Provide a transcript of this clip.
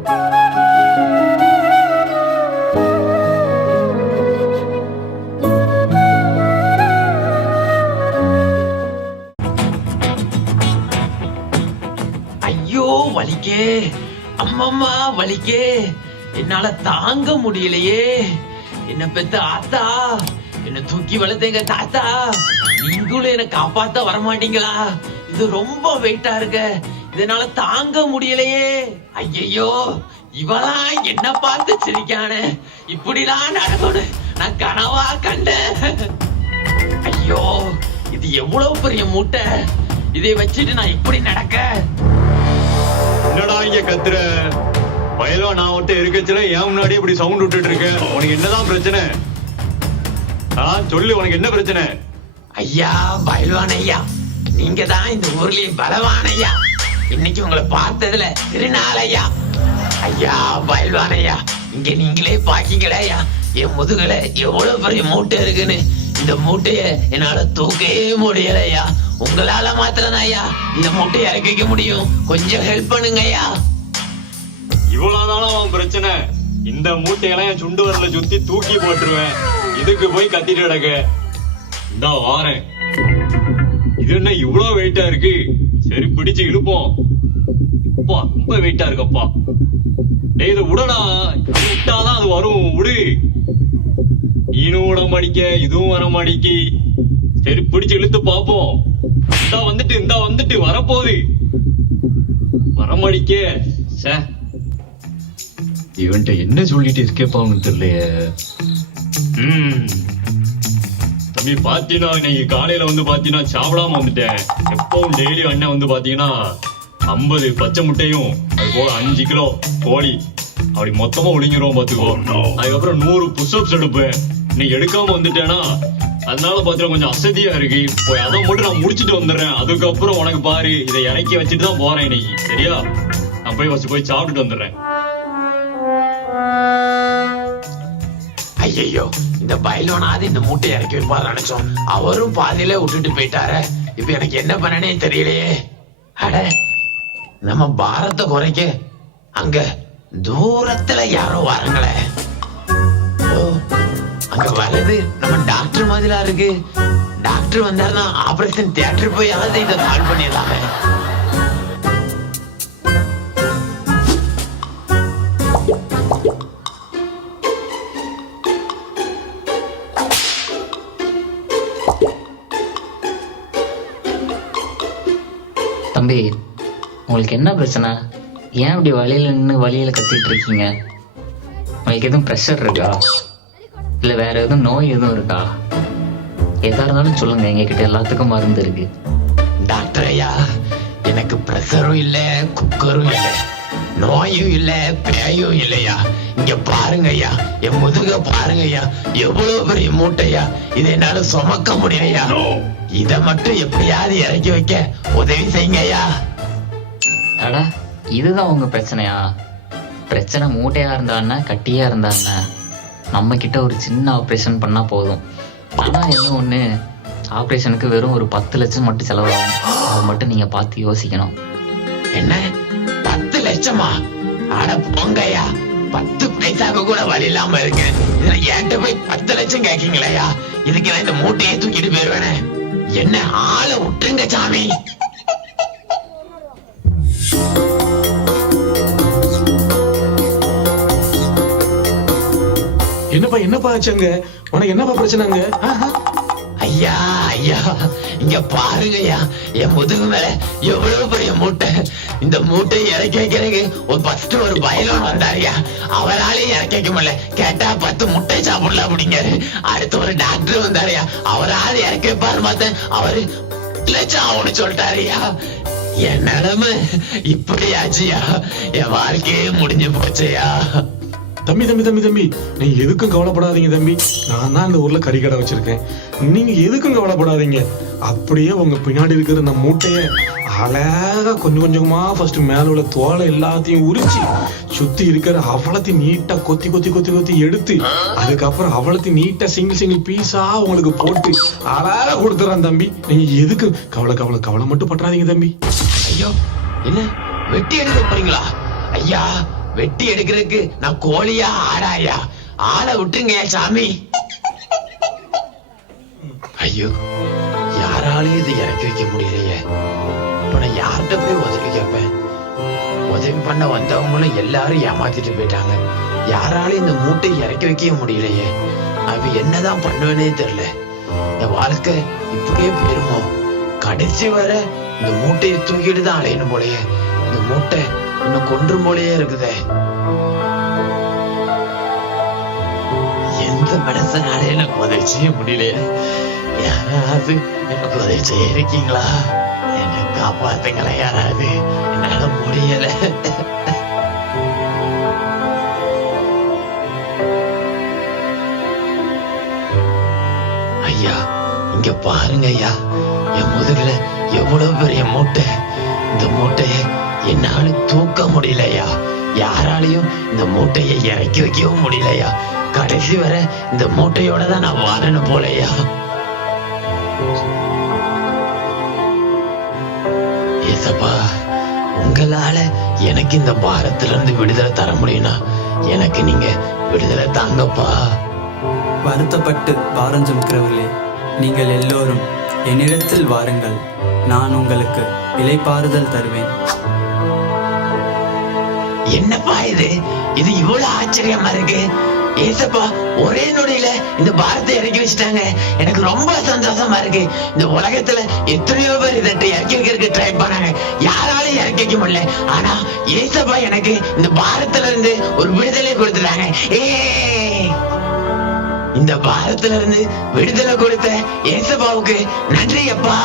ஐயோ வலிக்கே, அம்மம்மா வலிக்கே, என்னால தாங்க முடியலையே. என்ன பெத்த ஆத்தா, என்ன தூக்கி வளர்த்தேங்க தாத்தா, நீங்களும் என்ன காப்பாத்த வரமாட்டீங்களா? இது ரொம்ப வெயிட்டா இருக்கு, இதனால தாங்க முடியலையே. ஐயோ இவெல்லாம் என்ன பார்த்து சிரிக்கானே, இப்படிலாம் நடக்கணும் நான் கனவா கண்டேன். ஐயோ இது எவ்வளவு பெரிய மூட்டை, இதை வச்சுட்டு நான் இப்படி நடக்க. என்னடா இங்க கத்துற பயலோ? நான் ஒருத்த இருக்கச்சுல ஏன் முன்னாடி இப்படி சவுண்ட் விட்டுட்டு இருக்க? உனக்கு என்னதான் பிரச்சனை? சொல்லு, உனக்கு என்ன பிரச்சனை? ஐயா பயில்வான் ஐயா, நீங்க தான் இந்த ஊர்லயே பலவான் ஐயா. இன்னைக்கு உங்களை பார்த்ததுல திருநாள் ஐயா. ஐயா பயில்வான் ஐயா, இங்க நீங்களே பாக்கீங்களா ஐயா, என் முதுகுல எவ்வளவு பெரிய மூட்டை இருக்குன்னு. இந்த மூட்டைய என்னால தூக்கவே முடியல ஐயா. உங்களால மாத்திரம் ஐயா இந்த மூட்டையை இறக்கி வைக்க முடியும், கொஞ்சம் ஹெல்ப் பண்ணுங்க ஐயா. இவ்வளவுதானா அவன் பிரச்சனை? இந்த மூட்டையெல்லாம் என் சுண்டு வரல சுத்தி தூக்கி போட்டுருவேன். இதுக்கு போய் கத்திட்டு கிடக்க. இந்தா வாரேன். இது என்ன இவ்வளவு வெயிட்டா இருக்கு? சரி பிடிச்சு இழுப்போம். அப்பா ரொம்ப வெயிட்டா இருக்கப்பா. டேய் இதை விடடா, விட்டாதான் அது வரும். விடு. நீனும் விட மாடிக்க, இதுவும் வர மாடிக்கு. சரி பிடிச்சு இழுத்து பாப்போம். இந்தா வந்துட்டு வரப்போகுது. வரமாடிக்க. இவன்ட்ட என்ன சொல்லிட்டு இருக்கேப்பா அவனுக்கு தெரியலையே. தம்பி பாத்தீங்கன்னா இன்னைக்கு காலையில வந்து பாத்தீங்கன்னா சாப்பிடாம வந்துட்டேன். எப்பவும் டெய்லி அண்ணன் வந்து பாத்தீங்கன்னா 50 பச்சை முட்டையும் அது போல 5 கிலோ கோழி அப்படி மொத்தமா ஒளிஞ்சிரும் பாத்துக்கோ. அதுக்கப்புறம் 100 புஷ்அப்ஸ் எடுப்பேன். இன்னைக்கு எடுக்காம வந்துட்டேன்னா அதனால பாத்தீங்கன்னா கொஞ்சம் அசதியா இருக்கு. போய் அதை மட்டும் நான் முடிச்சுட்டு வந்துடுறேன். அதுக்கப்புறம் உனக்கு பாரு, இதை இறக்கி வச்சுட்டு தான் போறேன் இன்னைக்கு. சரியா? நான் போய் ஃபர்ஸ்ட் போய் சாப்பிட்டுட்டு வந்துடுறேன். ஐயோ இந்த பயிலோனாவது இந்த மூட்டை இறக்கி வைப்பாரு நினைச்சோம், அவரும் பாதியில விட்டுட்டு போயிட்டாரு. இப்ப எனக்கு என்ன பண்ணனே தெரியலையே. அட நம்ம பாரத்தை குறைக்க அங்க தூரத்துல யாரோ வராங்களே. அங்க வர்றது நம்ம டாக்டர் மாதிரிலாம் இருக்கு. டாக்டர் வந்தாருன்னா ஆபரேஷன் தியேட்டர் போய் யாராவது இதை சால்வ் பண்ணிடலாமே. தம்பி உங்களுக்கு என்ன பிரச்சனை? ஏன் இப்படி வழியில நின்று வழியில கத்திட்டு இருக்கீங்க? உங்களுக்கு எதுவும் ப்ரெஷர் இருக்கா, இல்ல வேற எதுவும் நோய் எதுவும் இருக்கா? எதா இருந்தாலும் சொல்லுங்க, எங்ககிட்ட எல்லாத்துக்கும் மருந்து இருக்கு. டாக்டர் ஐயா, எனக்கு ப்ரெஷரும் இல்ல, குக்கரும் இல்ல, நோயும் இல்ல, பேயும் இல்லையா. இங்க பாருங்க ஐயா, என் முதுக பாருங்க ஐயா, எவ்வளவு பெரிய மூட்டையா, இதை என்னால சுமக்க முடியலையா. இத மட்டும் எப்படியாவது இறக்கி வைக்க உதவி செய்யுங்க ஐயா. அட இதுதான் உங்க பிரச்சனையா? பிரச்சனை மூட்டையா இருந்தா கட்டியா இருந்தா நம்ம கிட்ட ஒரு சின்ன ஆப்ரேஷன் பண்ணா போதும். ஆனா என்ன ஒண்ணு, ஆப்ரேஷனுக்கு வெறும் ஒரு 10 லட்சம் மட்டும் செலவாகும். அதை மட்டும் நீங்க பார்த்து யோசிக்கணும். என்ன 10 லட்சமா? ஆட போங்கய்யா, 10 பைசாக்கு கூட வழி இல்லாம இருக்கேன். இதுல என்கிட்ட போய் 10 லட்சம் கேக்கீங்களா? இதுக்கு நான் இந்த மூட்டையை தூக்கிட்டு போயிருவேனே. என்ன ஆளை விட்டுருங்க சாமி. என்னப்பா ஆச்சுங்க? உனக்கு என்னப்பா பிரச்சனைங்க? ஐயா ஐயா இங்க பாருங்கய்யா, என் முதுகு மேல எவ்வளவு பெரிய மூட்டை. இந்த மூட்டை இறக்கி வைக்கிறதுக்கு ஃபர்ஸ்ட் ஒரு பயிலோன் வந்தாருயா, அவராலே இறக்கி வைக்க முடியல. கேட்டா 10 முட்டை சாப்பிடல அப்படிங்காரு. அடுத்து ஒரு டாக்டர் வந்தாருயா, அவரால் இறக்கி வைப்பாரு பார்த்தேன், அவரு லட்சம் ஆகும்னு சொல்லிட்டாருயா. என் நிலைமை இப்படி ஆச்சுயா, என் வாழ்க்கையே முடிஞ்சு போச்சுயா. தம்பி தம்பி தம்பி தம்பி நீங்க எதுக்கும் கவலைப்படாதீங்க தம்பி. நான் தான் இந்த ஊர்ல கறிக்கடை வச்சிருக்கேன். நீங்க எதுக்கும் கவலைப்படாதீங்க. அப்படியே உங்க பின்னாடி இருக்கிற இந்த மூட்டைய அழகா கொஞ்சம் கொஞ்சமா ஃபர்ஸ்ட் மேல உள்ள தோலை எல்லாத்தையும் உரிச்சு சுத்தி இருக்கிற அவளத்தையும் நீட்டா கொத்தி கொத்தி கொத்தி கொத்தி எடுத்து அதுக்கப்புறம் அவளத்தையும் நீட்டா சிங்கிள் பீஸா உங்களுக்கு போட்டு அழகா கொடுத்துறான் தம்பி. நீங்க எதுக்கு கவலை மட்டும் பற்றாதீங்க தம்பி. ஐயோ என்ன வெட்டி எடுக்க போறீங்களா? ஐயா வெட்டி எடுக்கிறதுக்கு நான் கோழியா ஆடாயா? ஆளை விட்டுங்க சாமி. ஐயோ, யாராலையும் இதை இறக்கி வைக்க முடியலையே. இப்ப நான் யார்கிட்ட போய் உதவி கேட்பேன்? உதவி பண்ண வந்தவங்களும் எல்லாரும் ஏமாத்திட்டு போயிட்டாங்க. யாராலையும் இந்த மூட்டை இறக்கி வைக்க முடியலையே. அவ என்னதான் பண்ணுவேனே தெரியல. என் வாழ்க்கை இப்படியே போயிருமோ? கடைசி வர இந்த மூட்டையை தூக்கிட்டு தான் அலையணும் போலயே. இந்த மூட்டை இன்னும் கொன்றும் போலயே இருக்குதே. எந்த மனசனால எனக்கு உதவி செய்ய முடியலையே. யாராவது எனக்கு உதவி செய்ய இருக்கீங்களா? என்னை காப்பாத்துங்களா யாராவது? என்னால முடியல. ஐயா, இங்க பாருங்க ஐயா, என் முதுகுல எவ்வளவு பெரிய மூட்டை. இந்த மூட்டைய என்னால தூக்க முடியலையா. யாராலையும் இந்த மூட்டையை இறக்கி வைக்கவும் முடியலையா. கடைசி வர இந்த மூட்டையோட தான் நான் வாழணும் போலையா. ஏசப்பா, உங்களால எனக்கு இந்த பாரத்துல இருந்து விடுதலை தர முடியும்னா எனக்கு நீங்க விடுதலை தாங்கப்பா. வருத்தப்பட்டு பாரம் சுமக்கிறவர்களே, நீங்கள் எல்லோரும் என்னிடத்தில் வாருங்கள், நான் உங்களுக்கு இளைப்பாறுதல் தருவேன். என்னப்பா இது? இது இவ்வளவு ஆச்சரியமா இருக்கு. ஏசப்பா ஒரே நொடியில இந்த பாரத்தை இறக்கி வச்சுட்டாங்க. எனக்கு ரொம்ப சந்தோஷமா இருக்கு. இந்த உலகத்துல எத்தனையோ பேர் இதை இறக்கி வைக்கிறதுக்கு ட்ரை பண்ணாங்க, யாராலையும் இறக்கி வைக்க முடியல. ஆனா ஏசப்பா எனக்கு இந்த பாரத்துல இருந்து ஒரு விடுதலை கொடுத்துட்டாங்க. இந்த பாரத்துல இருந்து விடுதலை கொடுத்த ஏசப்பாவுக்கு நன்றி அப்பா.